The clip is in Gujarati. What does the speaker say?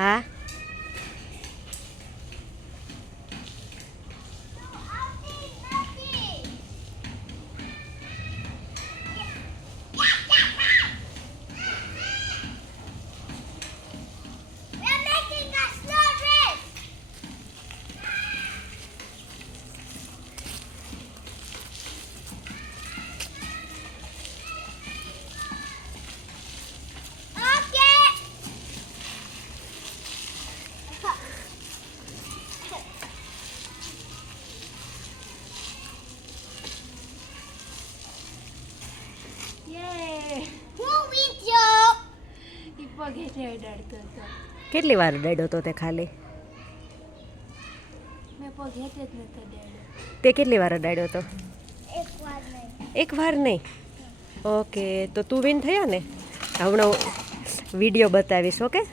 હા કેટલી વાર દાડ્યો તો તે ખાલી તે કેટલી વાર દાડ્યો તો એક વાર નહીં ઓકે તો તું વિન થયો ને હમણાં વિડીયો બતાવીશ ઓકે